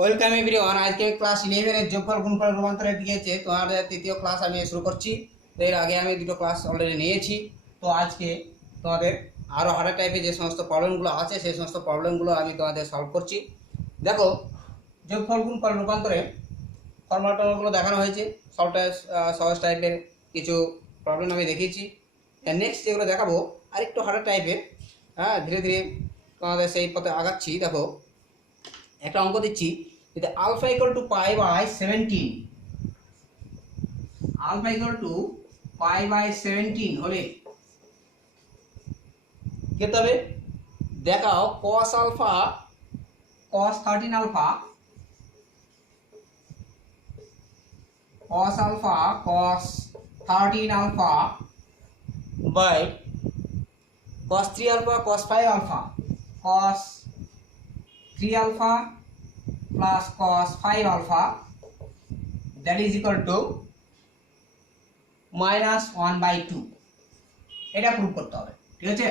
Welcome everyone. আজকে class 11 এর যোগফল গুণফল রূপান্তরের দিয়েছে তোমাদের তৃতীয় ক্লাস আমি শুরু করছি। তো এর আগে আমি দুটো ক্লাস অলরেডি নিয়েছি। তো আজকে তোমাদের আরও হার্ডার টাইপের যে সমস্ত প্রবলেমগুলো আছে সেই সমস্ত প্রবলেমগুলো আমি তোমাদের সলভ করছি। দেখো, যোগফল গুণফল রূপান্তরে ফর্মুলা টর্মুলাগুলো দেখানো হয়েছে। সহজ টাইপের কিছু প্রবলেম আমি দেখিয়েছি। নেক্সট যেগুলো দেখাবো আরেকটু হার্ডার টাইপের। ধীরে ধীরে তোমাদের সেই পথে আগাচ্ছি। দেখো, একটা অঙ্ক দিচ্ছি, যদি alpha equal to pi by 17, alpha equal to pi by 17 হলে কি করতে হবে? দেখাও cos alpha cos 13 alpha cos alpha cos 13 alpha by cos 3 alpha cos 5 alpha cos 3 alpha plus cos 5 alpha that is equal to minus 1/2। এটা prove করতে হবে, ঠিক আছে?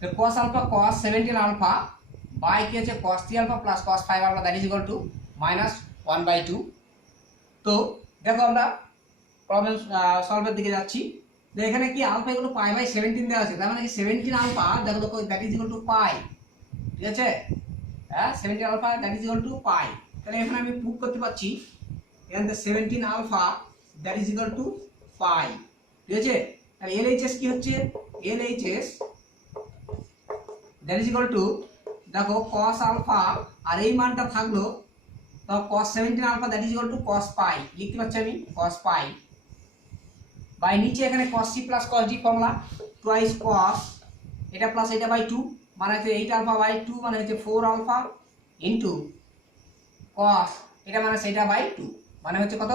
তো cos alpha cos 17 alpha by কি আছে cos 3 alpha plus cos 5 alpha that is equal to minus 1/2। তো দেখো আমরা প্রবলেম সলভের দিকে যাচ্ছি। তো এখানে কি alpha equal to pi by 17 দেওয়া আছে, তার মানে কি 17 আলফা দেখো দেখো that is equal to pi, ঠিক আছে? 17 alpha that is equal to pi. তাহলে এখানে আমি প্রুভ করতে পারছি এখানে 17 alpha that is equal to pi, ঠিক আছে? তাহলে এলএইচএস কি হচ্ছে? LHS that is equal to দেখো cos আলফা আর এই মানটা থাকলো, তো cos 17 alpha that is equal to cos pi লিখতে পাচ্ছি আমি cos পাই বাই নিচে এখানে cos c plus cos d formula twice cos এটা প্লাস এটা বাই 2 মানে হচ্ছে 8 আলফা বাই 2 মানে হচ্ছে 4 আলফা ইনটু cos এটা মানে সেটা বাই 2 মানে হচ্ছে কত?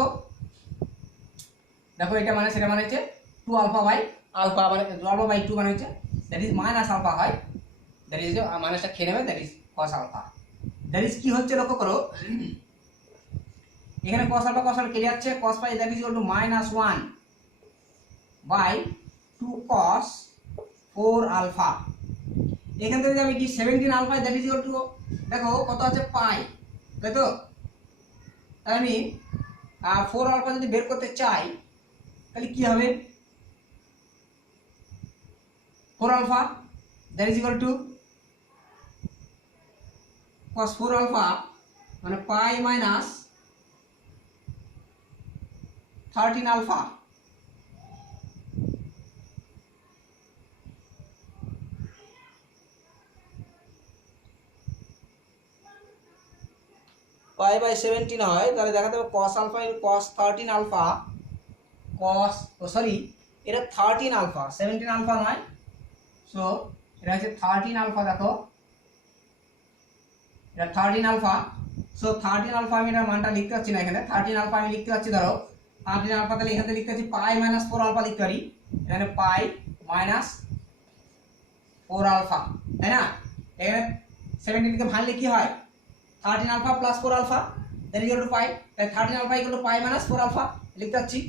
দেখো এটা মানে সেটা মানে হচ্ছে 2 আলফা বাই আলফা মানে আলফা বাই 2 মানে হচ্ছে দ্যাট ইজ মাইনাস আলফা হয়, দ্যাট ইজ মাইনাসটা খেয়ে নেবে, that is cos alpha. That is কি হচ্ছে লক্ষ্য করো, এখানে cos আলফা কেটে যাচ্ছে, cos pi that is equal to minus 1 by 2 cos 4 alpha. এখান থেকে আমি কি 17 alpha that is equal to দেখো কত আছে পাই, তাই তো? তাহলে আমি 4 আলফা যদি বের করতে চাই তাহলে কি হবে? 4 alpha that is equal to cos 4 alpha মানে pi minus 13 alpha pi by 17 হয়। তাহলে দেখাতে হবে cos alpha cos 13 alpha cos এটা 13 আলফা 17 আলফা নয়, সো এটা হচ্ছে 13 আলফা। দেখো এটা 13 আলফা, সো 13 আলফা আমি এটার মানটা লিখতে পারছি না, এখানে 13 আলফা আমি লিখতে পারছি, ধরো 13 আলফা তাহলে এখানে লিখতে পাচ্ছি পাই মাইনাস 4 আলফা লিখতে পারি, এখানে পাই মাইনাস 4 আলফা, তাই না? এখানে 17 কে ভাঙলে কি হয়? 13 alpha plus 4 alpha that is equal to pi, তাই 13 alpha equal to pi minus 4 alpha লিখতে পাচ্ছি।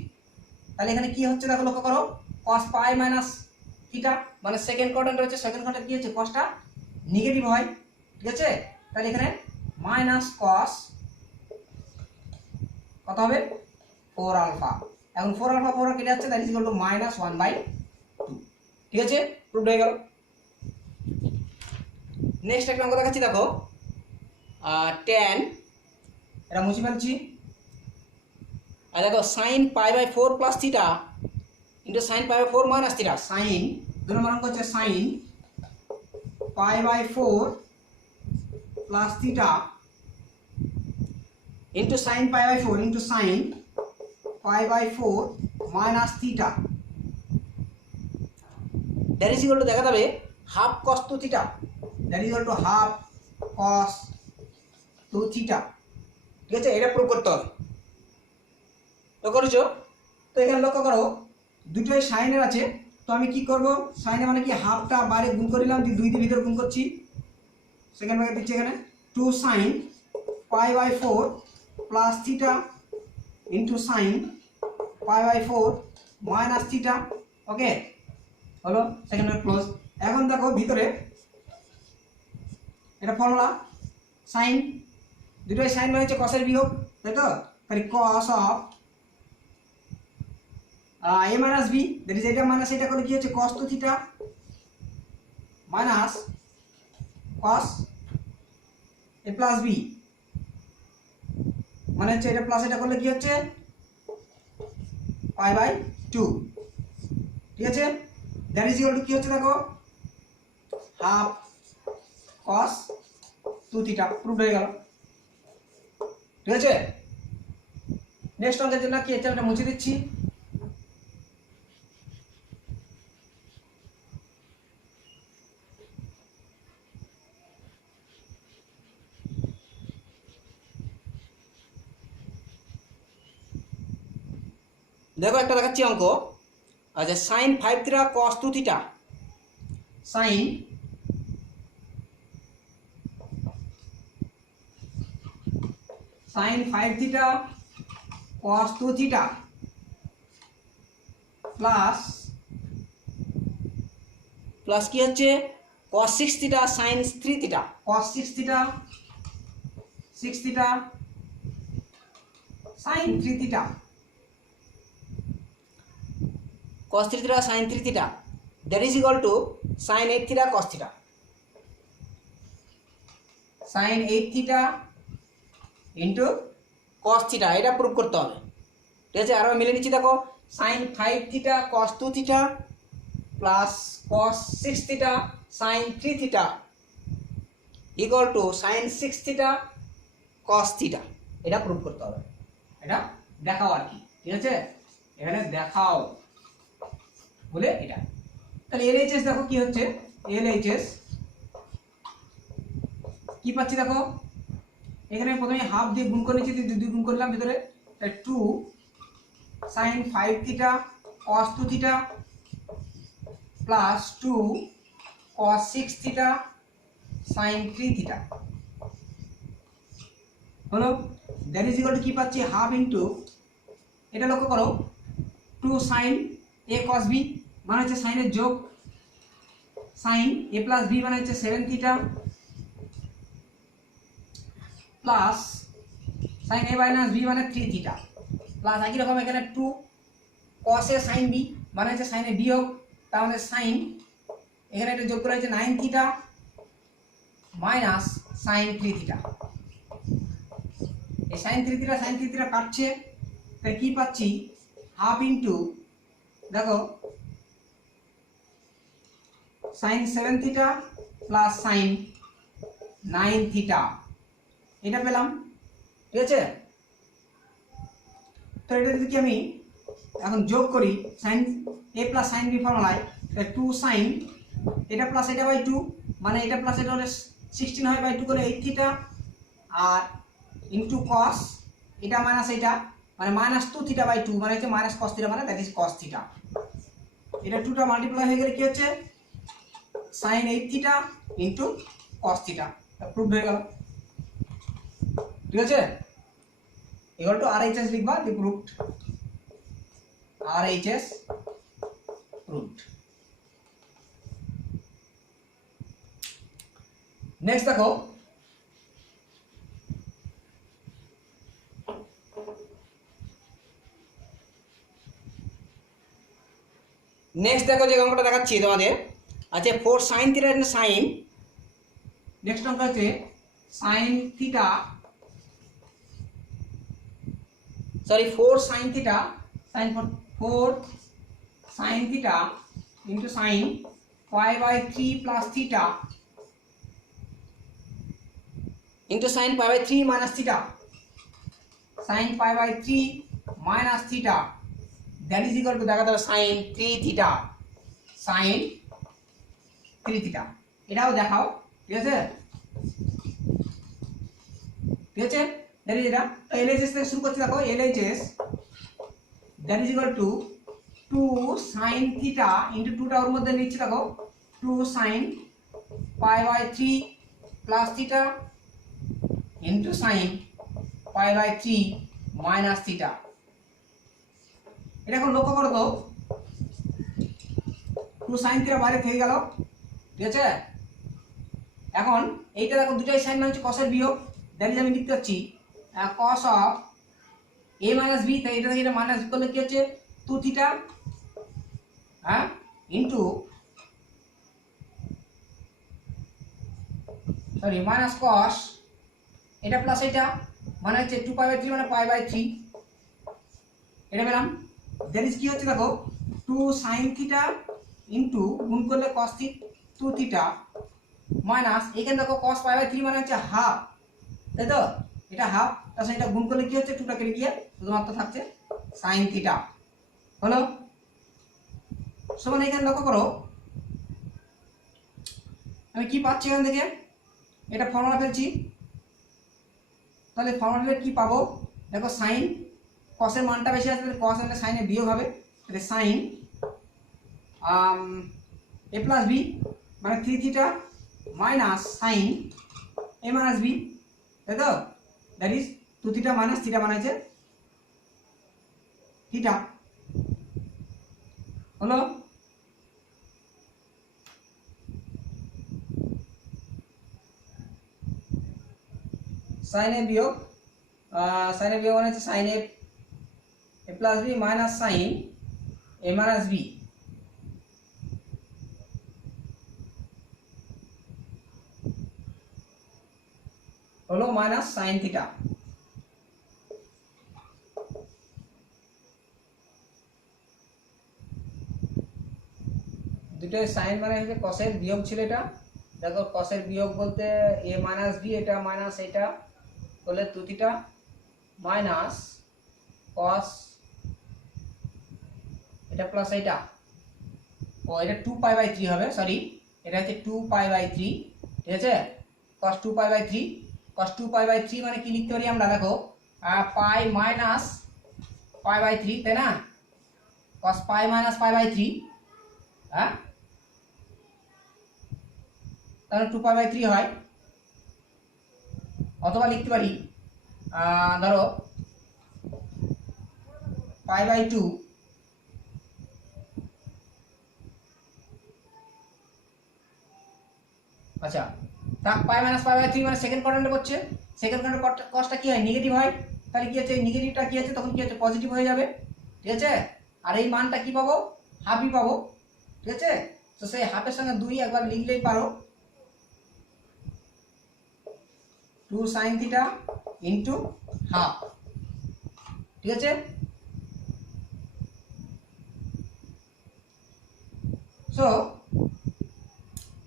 তাহলে এখানে কি হচ্ছে দেখো লক্ষ্য করো, cos পাই মাইনাস থিটা মানে সেকেন্ড কোয়াড্রেন্ট রয়েছে, সেকেন্ড কোয়াড্রেন্ট কি হচ্ছে cosটা নেগেটিভ হয়, ঠিক আছে? তাহলে এখানে মাইনাস cos কত হবে 4 আলফা। এখন 4 আলফা 4 কেটে যাচ্ছে, that is equal to minus 1/2, ঠিক আছে? প্রুফড হয়ে গেল। নেক্সট একটা অঙ্ক দেখাচ্ছি, দেখো tan এটা মুছে ফেলছি, আর দেখো sin pi by 4 plus theta into sin pi by 4 minus theta, sin 2 নম্বর অঙ্ক হচ্ছে sin pi by 4 plus theta into sin pi by 4 into sin pi by 4 minus theta that is equal to দেখা যাবে half cos 2 theta that is equal to half cos 2 theta, ঠিক আছে? এটা prove করতে হবে, তো করেছো? তো এখানে লক্ষ্য করো দুটোই সাইনের আছে, তো আমি কি করব, সাইনে মানে কি হাফটা বাইরে গুণ করে নিলাম, দুই দিয়ে ভিতরে গুণ করছি, সেকেন্ড ব্র্যাকেট দিচ্ছি এখানে 2 sin pi by 4 plus theta into sin pi by 4 minus theta, okay হলো সেকেন্ড ব্র্যাকেট ক্লোজ। এখন দেখো ভিতরে এটা ফর্মুলা sin দুটোই সাইন মানে হচ্ছে কসের বিয়োগ, তাই তো? তাহলে cos of A minus B, that is এটা মাইনাস এটা করলে কি হচ্ছে cos two theta minus cos A plus B, মানে হচ্ছে এটা প্লাস এটা করলে কি হচ্ছে পাই বাই 2, ঠিক আছে? দ্যাট ইজ ইকুয়াল টু কি হচ্ছে দেখো হাফ কস 2 থিটা, প্রুফ হয়ে গেল, ঠিক আছে? নেক্সট অঙ্কের জন্য কি এটা মুছে দিচ্ছি। দেখো একটা দেখাচ্ছি অঙ্ক, আচ্ছা sine 5 theta cos 2 theta, sine 5 theta cos 2 theta plus কি হচ্ছে cos 6 theta sin 3 theta, cos 6 theta sin 3 theta, cos 3 theta sin 3 theta, that is equal to sin 8 theta cos theta, sin 8 theta into cos theta, এটা proof করতে হবে, ঠিক আছে? আর আমি মিলে নিচ্ছি, দেখো sin 5 theta cos 2 theta plus cos 6 theta sin 3 theta equal two sin 6 theta cos theta, এটা প্রুফ করতে হবে, এটা দেখাও আর কি, ঠিক আছে? এখানে দেখাও বলে এটা। তাহলে এলএইচএস দেখো কি হচ্ছে, এলএইচএস কি পাচ্ছি দেখো, এখানে প্রথমে হাফ দিয়ে গুণ করে নিচ্ছি, দুই গুণ করলাম ভিতরে, তাই 2 sin 5 theta cos 2 theta plus 2 cos 6 theta sin 3 theta হলো, দ্যাট ইজ ইকুয়াল টু কি পাচ্ছি হাফ ইন্টু, এটা লক্ষ্য করো 2 sin a cos b মানে হচ্ছে সাইনের যোগ, sin a প্লাস b মানে হচ্ছে 7 theta plus sin a minus b মানে 3 থিটা প্লাস একই রকম এখানে 2 cos a sin b মানে হচ্ছে sin a বিয়োগ, তার মানে sin এখানে এটা যোগ করা হচ্ছে 9 থিটা মাইনাস sin 3 থিটা, এই sin 3 থিটা কাটছে, তাই কি পাচ্ছি হাফ ইন্টু দেখো sin 7 theta plus sin 9 theta, এটা পেলাম, ঠিক আছে? তো এটা যদি আমি এখন যোগ করি sin a plus sin b ফর্মুলায়, 2 sin এটা প্লাস এটা বাই 2 মানে এটা প্লাস এটা হলে 16 হয় বাই 2 করে 8 থিটা, আর ইনটু cos এটা মাইনাস এটা মানে মাইনাস 2 থিটা বাই 2 মানে হচ্ছে মাইনাস cos থিটা মানে দ্যাট ইজ cos থিটা, এটা 2টা মাল্টিপ্লাই হয়ে গেলে কি হচ্ছে sin 8 theta into cos theta, proof হয়ে গেল, ঠিক আছে? ইকুয়াল টু RHS লিখবা, the proofed, RHS proofed. Next দেখো নেক্সট দেখো যে অঙ্কটা দেখাচ্ছি তোমাদের, আচ্ছা 4 sin theta and sin, next অঙ্ক হচ্ছে sin theta sorry 4 sin theta sin 4 sin theta into sin pi by 3 plus theta into sin pi by 3 minus theta, sin pi by 3 minus theta, that is equal to দেখা যাবে sin 3 theta, sin 3 theta, এটাও দেখাও, ঠিক আছে? ঠিক আছে, that is এটা। তো LHS থেকে শুরু করছি, দেখো LHS that is equal to 2 sin theta into 2টা ওর মধ্যে নিচ্ছি, দেখো 2 sin pi by 3 plus theta into sin pi by 3 minus theta, এটা এখন লক্ষ্য করো তো 2 sin theta বাইরে থেকে গেল, ঠিক আছে? এখন এইটা দেখো দুটাই sin মানে হচ্ছে cos এর বিয়োগ, দ্যাট ইজ আমি লিখতে পাচ্ছি cos of a minus B, তাই এটা থেকে এটা মাইনাস করলে কি হচ্ছে 2 থিটা হ্যাঁ ইন্টু সরি মাইনাস cos এটা প্লাস এটা মানে হচ্ছে 2 পাই বাই 3 মানে পাই বাই 3 এটা পেলাম। দ্যাট ইজ কি হচ্ছে দেখো 2 সাইন থিটা ইন্টু গুণ করলে cos 2 থিটা মাইনাস এখানে দেখো cos পাই বাই 3 মানে হচ্ছে হাফ, তাই তো এটা হাফ, তার সাথে এটা গুণ করলে কি হচ্ছে 2টা কেটে গিয়ে শুধুমাত্র থাকছে সাইন থিটা হলো। সমান এখানে লক্ষ্য করো আমি কি পাচ্ছি এখান থেকে, এটা ফর্মুলা ফেলছি, তাহলে ফর্মুলা কি পাবো দেখো সাইন কসের মানটা বেশি আছে, তাহলে কস হলে সাইনে বিয়োগ হবে, তাহলে সাইন এ প্লাস বি মানে 3 থিটা মাইনাস সাইন এ মাইনাস বি, তাই তো that is 2 theta minus theta মানে হচ্ছে থিটা হলো। সাইন এ বিয়োগ মানে হচ্ছে sign A plus B minus sine A minus B হলো মাইনাস সাইন থিটা। দুটোই সাইন মানে হচ্ছে কসের বিয়োগ ছিল, এটা দেখো কসের বিয়োগ বলতে এ মাইনাস বি, এটা মাইনাস এটা হলে 2 থিটা মাইনাস কস এটা প্লাস এটা, ও এটা 2 পাই বাই 3 হবে, সরি এটা হচ্ছে 2 পাই বাই 3, ঠিক আছে cos 2 pi by 3, cos 2 pi by 3 মানে কি লিখতে পারি আমরা দেখো পাই মাইনাস পাই বাই 3, তাই না cos pi minus pi by 3 হ্যাঁ তাহলে 2 পাই বাই 3 হয়, অথবা লিখতে পারি ধরো পাই বাই 2 আচ্ছা তা পাই মাইনাস পাই বাই 3 মানে সেকেন্ড কোয়াড্রেন্টে করছে, সেকেন্ড কোয়াড্রেন্ট কসটা কি হয় নেগেটিভ হয়, তাহলে কি হচ্ছে নেগেটিভটা কি হচ্ছে তখন কি হচ্ছে পজিটিভ হয়ে যাবে, ঠিক আছে আর এই মানটা কি পাবো হাফই পাবো, ঠিক আছে তো সেই হাফের সঙ্গে 2 একবার লিখলেই পারো 2 সাইন থিটা ইন্টু হাফ, ঠিক আছে সো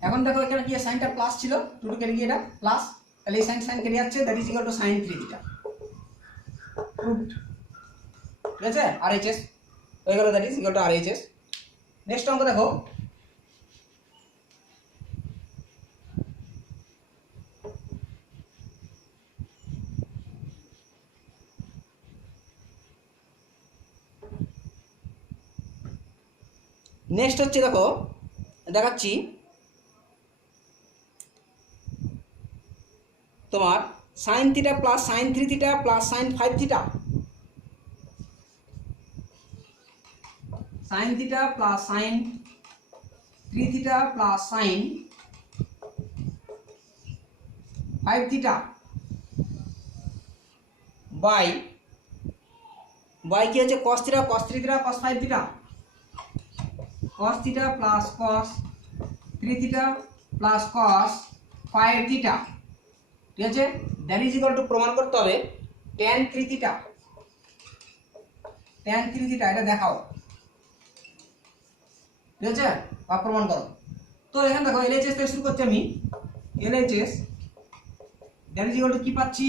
এখন দেখো এখানে কি সাইনটা প্লাস ছিল 2 কেটে গিয়ে এটা প্লাস, তাহলে এই সাইন সাইন কেটে যাচ্ছে, that is equal to sine 3 theta proved, ঠিক আছে আরএইচএস হয়ে গেল, that is equal to RHS. Next অঙ্ক দেখো নেক্সট হচ্ছে দেখো দেখাচ্ছি তোমার sine theta plus sine 3 theta plus sine 5 theta, sine theta plus sine 3 theta plus sine 5 theta by কি হচ্ছে cos theta cos 3 theta cos 5 theta, cos theta plus cos 3 theta plus cos 5 theta, ঠিক আছে that is equal two প্রমাণ করতে হবে tan 3 theta, tan 3 theta এটা দেখাও, ঠিক আছে বা প্রমাণ করো। তো এখানে দেখো এলএইচএস থেকে শুরু করছি আমি, LHS that is equal to কি পাচ্ছি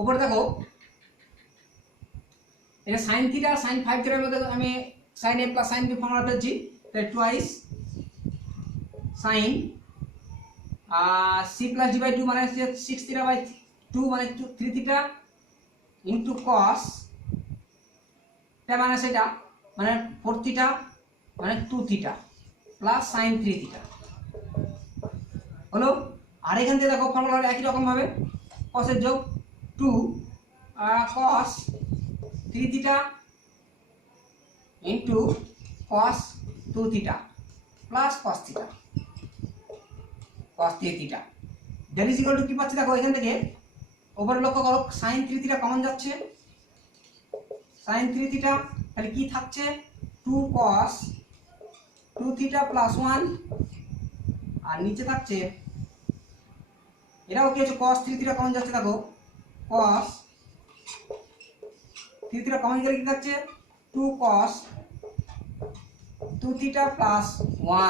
উপরে দেখো এটা সাইন থিটা সাইন 5 থিটার মধ্যে আমি sine A plus sine B formula পেয়েছি, তাই twice sine C plus D by 2 মানে 6 থিটা বাই 2 মানে 3 থিটা ইন্টু কস এটা মানে সেটা মানে 4 থিটা মানে 2 থিটা প্লাস সাইন 3 থিটা হলো। আর এখান থেকে দেখো ফর্মুলা একই রকম ভাবে কসের যোগ 2 cos 3 theta into cos 2 theta plus cos theta cos 3 theta, that is equal to কি পাচ্ছি দেখো এখান থেকে ওপরে লক্ষ্য করো সাইন 3 থিটা কমন যাচ্ছে, সাইন 3 থিটা তাহলে কি থাকছে 2 cos 2 থিটা প্লাস 1 আর নিচে থাকছে এটাও কি হচ্ছে cos 3 থিটা কমন যাচ্ছে দেখো cos 3 থিটা কমন গেলে কি থাকছে 2 cos 2 থিটা প্লাস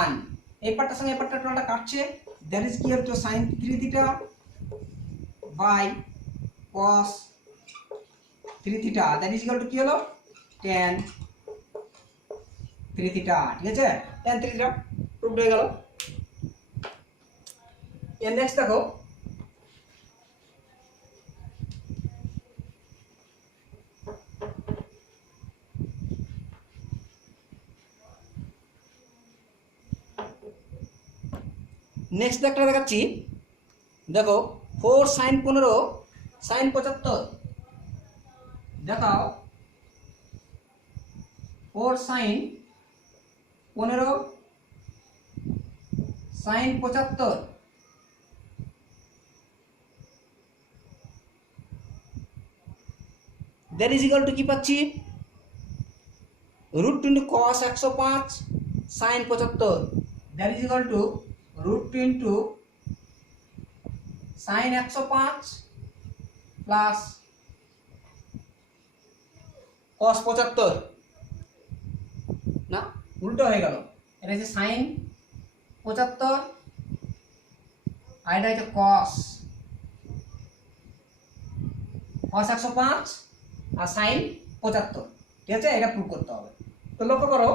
1 এই পার্টটার সঙ্গে এই পার্টটা টোটালটা কাটছে দ্যাট ইজ কি হচ্ছে sin 3 theta by cos 3 theta that is equal to কি হলো tan 3 থিটা। ঠিক আছে, tan 3 থিটা প্রুভড হয়ে গেল। এর নেক্সট দেখো নেক্সট একটা দেখাচ্ছি দেখো 4 sin 15 sin 75 দেখাও 4 sin 15 sin 75 that is equal to কি পাচ্ছি √2 into cos 105 sin 75 that is equal two √2 into sin 105 plus cos 75 না উল্টো হয়ে গেল, এটা হচ্ছে sin 75 আর এটা হচ্ছে cos 105 আর sin 75। ঠিক আছে, এটা প্রুভ করতে হবে। তো লক্ষ্য করো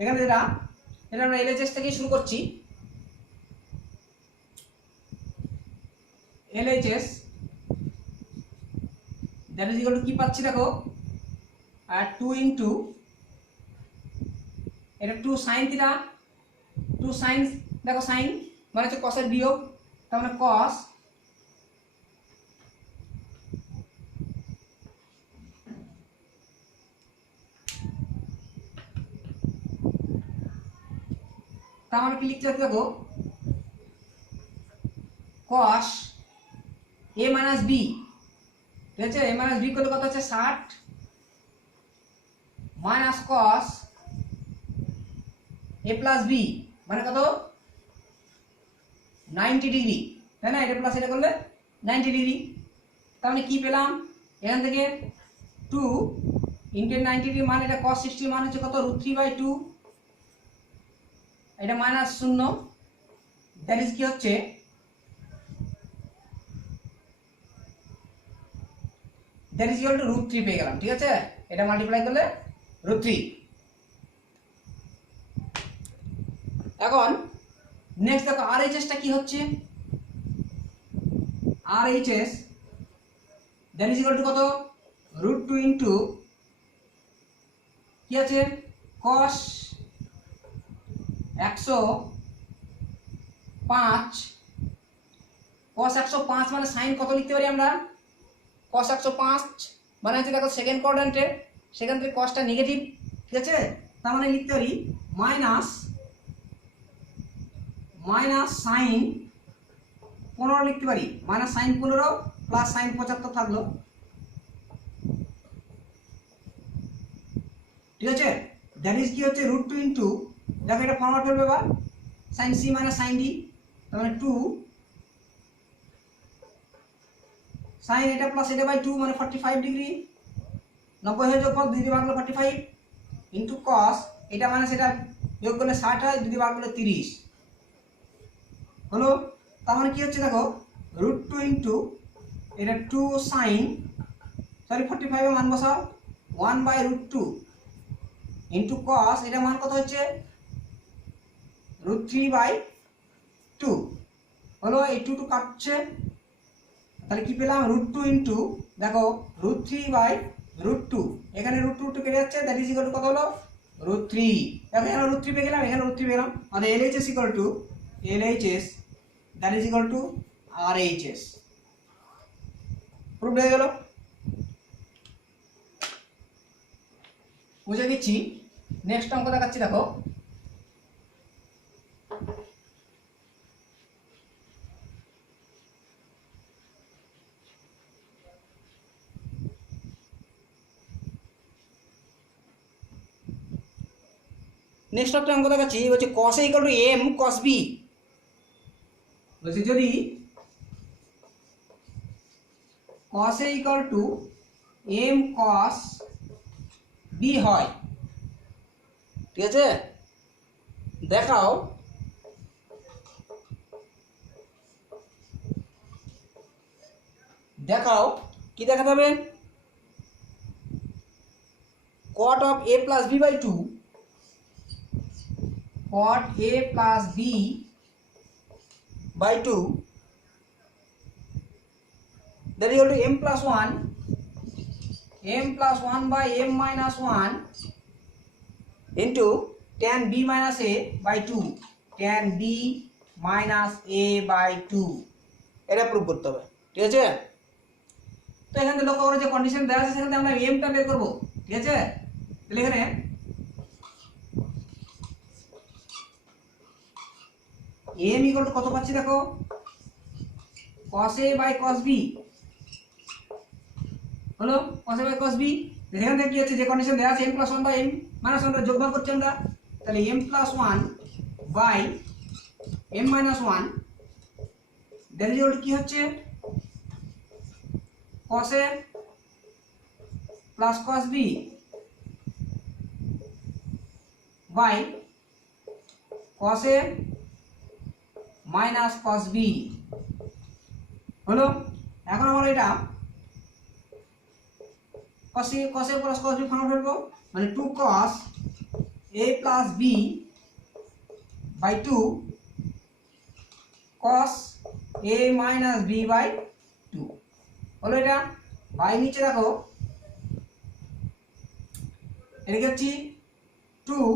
এখানে এটা আমরা LHS থেকে শুরু করছি। LHS that is equal to কি পাচ্ছি দেখো আর 2 ইনটু এটা 2 sin থিটা 2 sin দেখো sin মানে হচ্ছে cos এর বিয়োগ তার মানে cos তার মানে কি লিখতে হবে দেখো cos a মাইনাস b। ঠিক আছে, a মাইনাস b করলে কত হচ্ছে 60 minus cos a plus b মানে কত 90 ডিগ্রি, তাই না? এটা প্লাস এটা করলে 90 ডিগ্রি। তার মানে কি পেলাম এখান থেকে 2 ইন্টু 90 ডিগ্রি মানে এটা cos 60 মান হচ্ছে কত √3/2 এটা মাইনাস 0 দ্যাট ইজ কি হচ্ছে দ্যাট ইজ ইকুয়াল টু √3 পেয়ে গেলাম। ঠিক আছে, এটা মাল্টিপ্লাই করলে √3। এখন নেক্সট দেখো RHS টা কি হচ্ছে RHS that is equal two কত √2 ইনটু কি আছে cos 105 cos 105 মানে sin কত লিখতে পারি আমরা cos 105 মানে হচ্ছে দেখো সেকেন্ড কোয়াড্র্যান্টে সেখান থেকে cosটা নেগেটিভ। ঠিক আছে, তার মানে লিখতে পারি মাইনাস sin 15 লিখতে পারি মাইনাস sin 15 প্লাস sin 75 থাকলো। ঠিক আছে, দ্যাট ইজ কি হচ্ছে √2 ইনটু দেখো এটা ফরওয়ার্ড করবে এবার sin c minus sin d তার মানে 2 sin এটা প্লাস এটা বাই 2 মানে 45 ডিগ্রি 90 হয়ে যাওয়ার পর 2 দিয়ে ভাগ করলে 45 ইনটু cos এটা মানে সেটা যোগ করলে 60 হয় 2 দিয়ে ভাগ করলে 30 হলো। তার মানে কি হচ্ছে দেখো √2 ইনটু এটা 2 sin 45 এর মান বসাও 1/√2 ইনটু cos এটা মান কত হচ্ছে √3/2 হলো। এই 2 কাটছে তাহলে কি পেলাম √2 ইনটু দেখো √3/√2 এখানে √2 কেটে যাচ্ছে দ্যাট ইজ ইকুয়াল টু কত হলো √3। দেখো এখানে √3 পেয়ে গেলাম এখানে √3 পেয়ে গেলাম আর LHS equal to LHS that is equal to RHS prove হয়ে গেল। বুঝে দিচ্ছি নেক্সট অঙ্ক দেখাচ্ছি দেখো নেক্সট একটা অঙ্ক দেখাচ্ছি, বলছে cos a equal to m cos b। বলছে যদি cos a equal to m cos b হয়, ঠিক আছে, দেখাও দেখাও কি দেখাতে হবে, cot of a plus b by 2, cot a plus b by 2 that is equal to m plus 1, m plus 1 by m minus 1 into tan b minus a by 2, tan b minus a by 2, এটা prove করতে হবে, ঠিক আছে। তো এখান থেকে লক্ষ্য করো যে কন্ডিশন দেওয়া আছে, সেখান থেকে আমরা m টা বের করব, ঠিক আছে। তাহলে এখানে m ইকুয়াল টু কত পাচ্ছি দেখো, cos a by cos b হলো, cos a by cos b। এখান থেকে কি হচ্ছে, যে কন্ডিশন দেওয়া আছে m plus 1 by m minus 1 যোগফল করছি আমরা, তাহলে m plus 1 by m minus 1 that is equal to কি হচ্ছে, cos a plus cos b by cos a minus cos b হলো। এখন আমরা এটা cos a plus cos b ফর্মে ফেলবো, মানে 2 cos a plus b by 2 cos a minus b by 2 হলো। এটা বাই নিচে দেখো এটা হচ্ছে 2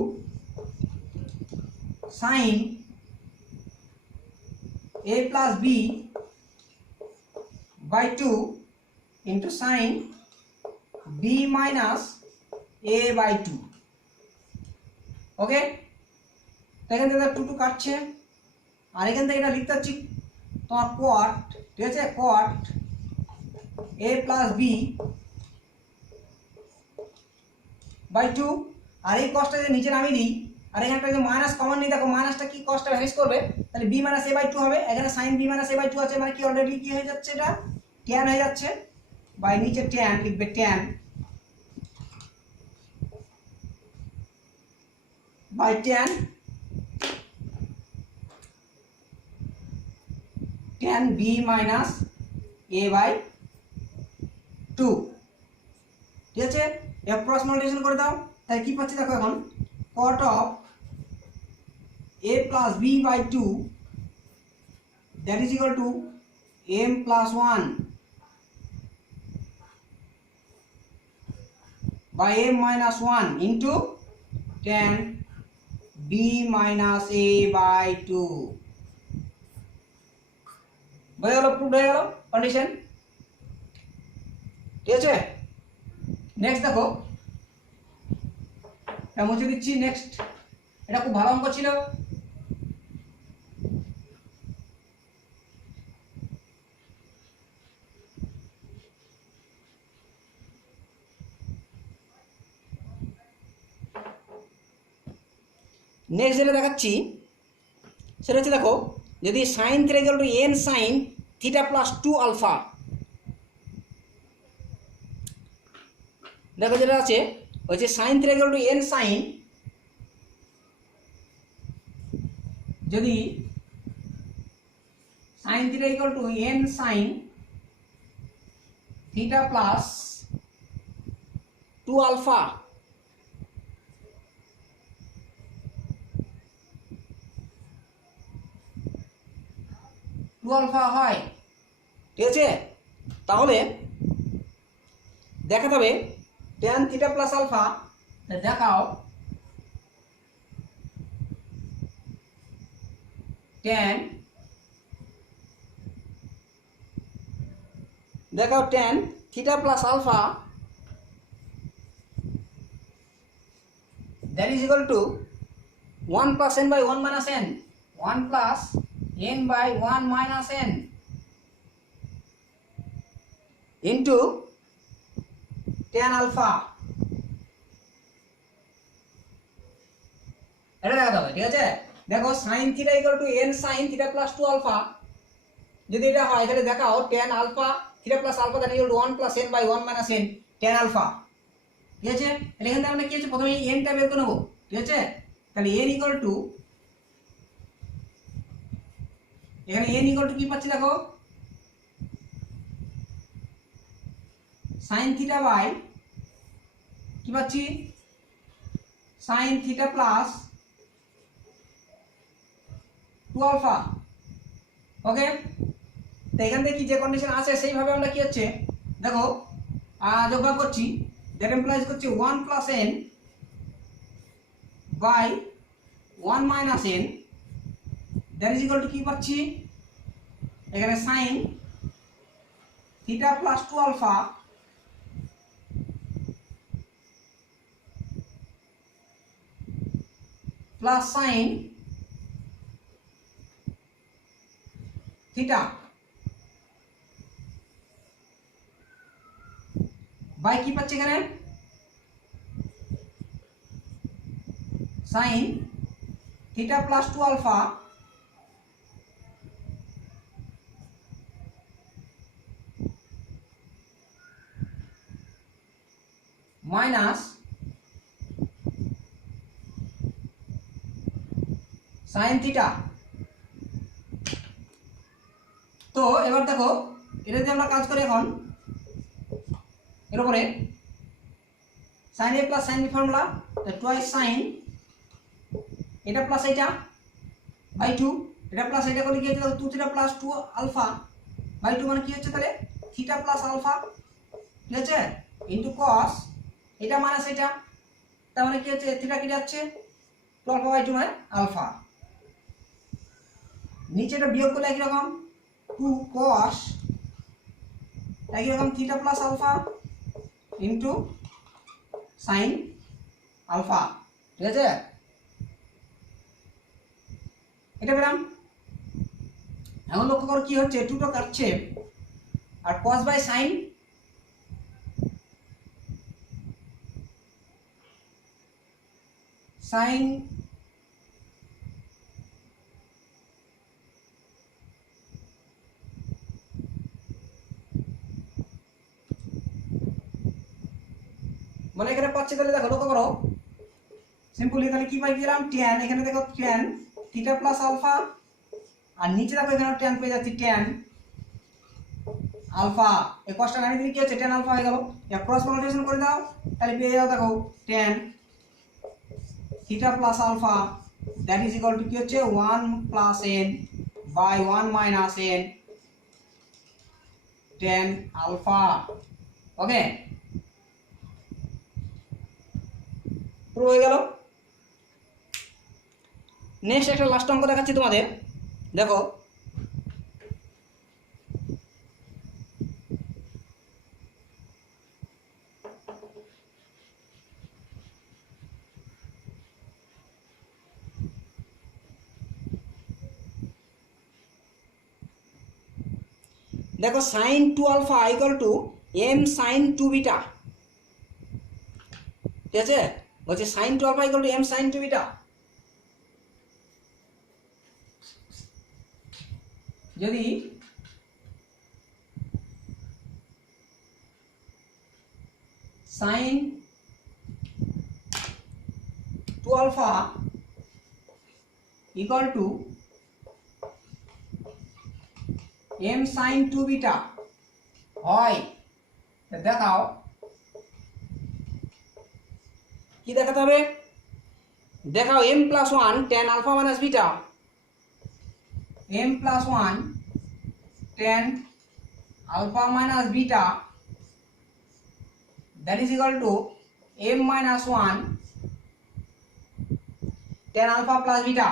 sin a plus b by 2 into sin b minus a by 2, ওকে। তো এখান থেকে 2 2 কাটছে, আর এখান থেকে এটা লিখতে হচ্ছে তোমার cot, ঠিক আছে, cot a plus b by 2, আর এই cosটা যদি নিচে নামিয়ে দিই, আর এখানটা যে মাইনাস কমন নিই, দেখো মাইনাসটা কি কস্টটা ভ্যানিশ করবে, তাহলে b minus a by 2 হবে। এখানে sin b minus a by 2 আছে, মানে কি অলরেডি কি হয়ে যাচ্ছে, এটা tan হয়ে যাচ্ছে, বাই নিচে tan লিখবে, tan by tan b minus a by 2, ঠিক আছে। এর ক্রস মাল্টিপ্লিকেশন করে দাও, তাই কি পাচ্ছি দেখো, এখন cot of a plus b by 2 that is equal to m plus 1 by m minus 1 into tan b minus a by 2, হয়ে গেল, প্রুভ হয়ে গেল কন্ডিশন, ঠিক আছে। নেক্সট দেখো, এটা মুছে দিচ্ছি। নেক্সট, এটা খুব ভালো অঙ্ক ছিল, নেক্সট যেটা দেখাচ্ছি সেটা হচ্ছে দেখো, যদি sine theta equal to n sine theta plus 2 alpha, দেখো যেটা আছে হচ্ছে sine theta equal to n sine, যদি sine theta equal to n sine theta plus 2 alpha, হয়, ঠিক আছে, তাহলে দেখাতে হবে tan থিটা প্লাস আলফা, দেখাও tan theta plus alpha that is equal to 1 plus n by 1 minus n, 1 plus n by 1 minus n into tan alpha, এটা দেখাতে হবে, ঠিক আছে। দেখো sin theta equal to n sin theta plus 2 alpha, যদি এটা হয় তাহলে দেখাও tan alpha theta plus alpha that equal to 1 plus n by 1 minus n tan alpha, ঠিক আছে। তাহলে এখানে আমরা কি আছে প্রথমে n টা বের করে নেব, ঠিক আছে। তাহলে n ইকুয়াল টু, এখানে n ইকুয়াল টু কি পাচ্ছি দেখো sin থিটা বাই কি পাচ্ছি sin থিটা প্লাস 2 আলফা, ওকে। তো এখান থেকে কি যে কন্ডিশন আছে সেইভাবে আমরা কি হচ্ছে দেখো যোগ করছি, দ্যাট ইমপ্লাইজ করছি 1 plus n by 1 minus n that is equal to কি পাচ্ছি এখানে sin theta plus 2 alpha plus sin theta by কি পাচ্ছি এখানে sin theta plus 2 alpha minus sin theta. তো এবার দেখো এটা যদি আমরা কাজ করি এখন এর উপরে sin a plus sin b formula, twice sin এটা প্লাস এটা বাই 2, এটা প্লাস এটা করলে কি হচ্ছে 2 থিটা প্লাস 2 আলফা বাই 2 মানে কি হচ্ছে তাহলে থিটা প্লাস আলফা, ঠিক আছে, ইনটু cos এটা মাইনাস এটা, তার মানে কি হচ্ছে থিটা কি যাচ্ছে 2 আলফা বাই 2 মানে আলফা, নিচে এটা বিয়োগ করলে একই রকম 2 cos একই রকম theta plus alpha into sin alpha, ঠিক আছে। এটা পেলাম। এখন লক্ষ্য করো কি হচ্ছে 2 টা কাটছে আর cos বাই sin sin মানে এখানে পাচ্ছি তাহলে দেখো লক্ষ্য করো সিম্পলি তাহলে কি পাই গেলাম tan, এখানে দেখো tan থিটা প্লাস আলফা আর নিচে দেখো এখানে tan পেয়ে যাচ্ছি tan আলফা, এই cosটা নামিয়ে দিলে কি হচ্ছে tan আলফা হয়ে গেল, এর ক্রস মাল্টিপ্লিকেশন করে দাও তাহলে পেয়ে যাও দেখো tan theta plus alpha that is equal to কি হচ্ছে 1 plus n by 1 minus n tan alpha, okay পুরো হয়ে গেল। নেক্সট একটা লাস্ট অঙ্ক দেখাচ্ছি তোমাদের, দেখো দেখো sin 2 alpha equal to m sin 2 beta, ঠিক আছে, বলছে sin 2 alpha equal to m sin 2 beta, যদি sin 2 alpha equal to m sin 2 beta হয় দেখাও কি দেখাতে হবে, দেখাও m plus 1 tan alpha minus beta, m plus 1 tan alpha minus beta that is equal to m minus 1 tan alpha plus beta,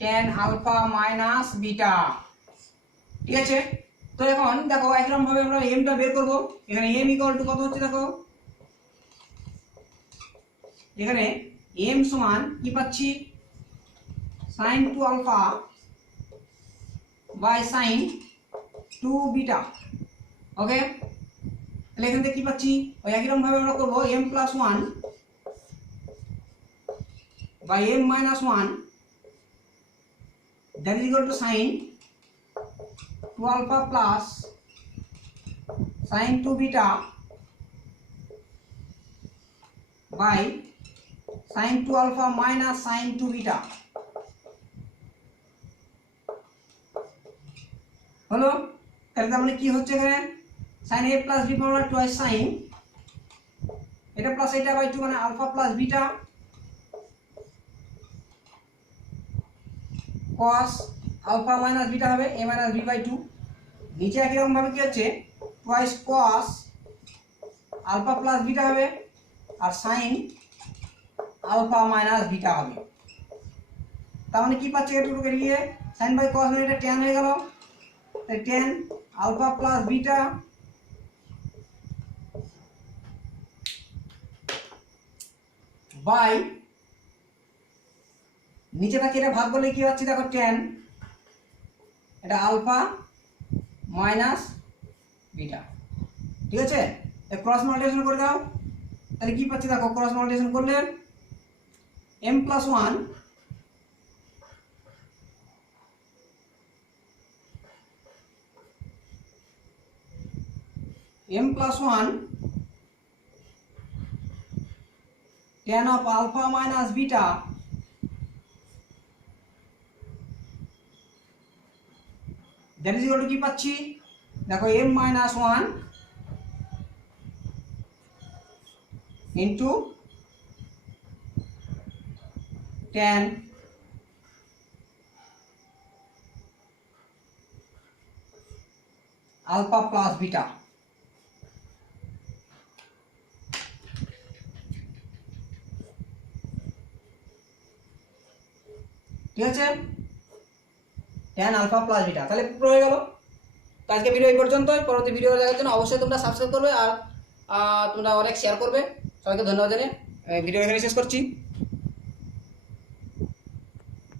tan alpha minus beta, ঠিক আছে। তো এখন দেখো একরকম ভাবে আমরা m টা বের করব, এখানে m ইকুয়াল টু কত হচ্ছে দেখো এখানে m সমান কি পাচ্ছি sin 2 alpha by sin 2 beta, okay. তাহলে এখান থেকে কি পাচ্ছি ওই একই রকম ভাবে আমরা করব m plus 1 by m minus 1 that is equal to sin 2 alpha plus sin 2 beta by sin 2 alpha minus sin 2 beta হলো। তাহলে তার মানে কি হচ্ছে এখানে sin a plus b power twice sin এটা প্লাস এটা বাই 2 মানে alpha plus beta cos alpha minus beta হবে a মাইনাস b বাই 2। নিচে একই রকম ভাবে কি হচ্ছে twice cos alpha plus beta হবে আর sin আলফা মাইনাস বিটা হবে। তার মানে কি পাচ্ছে এটুকু গিয়ে sin বাই cos মানে এটা tan হয়ে গেল, তাই tan alpha plus beta by নিচে থাকে এটা ভাগ করলে কি হচ্ছে দেখো tan এটা আলফা মাইনাস বিটা, ঠিক আছে। ক্রস মাল্টিপ্লিকেশন করে দাও, তাহলে কি পাচ্ছি দেখো ক্রস মাল্টিপ্লিকেশন করলে m plus 1 m plus 1 tan of alpha minus beta that is equal to কি পাচ্ছি দেখো m minus 1 into tan alpha plus beta। ঠিক আছে, tan আলফা প্লাস বিটা তাহলে পুরো হয়ে গেল। তো আজকে ভিডিও এই পর্যন্তই। পরবর্তী ভিডিও দেখার জন্য অবশ্যই তোমরা সাবস্ক্রাইব করবে আর তোমরা অনেক শেয়ার করবে। সবাইকে ধন্যবাদ জানিয়ে ভিডিও এখানে শেষ করছি।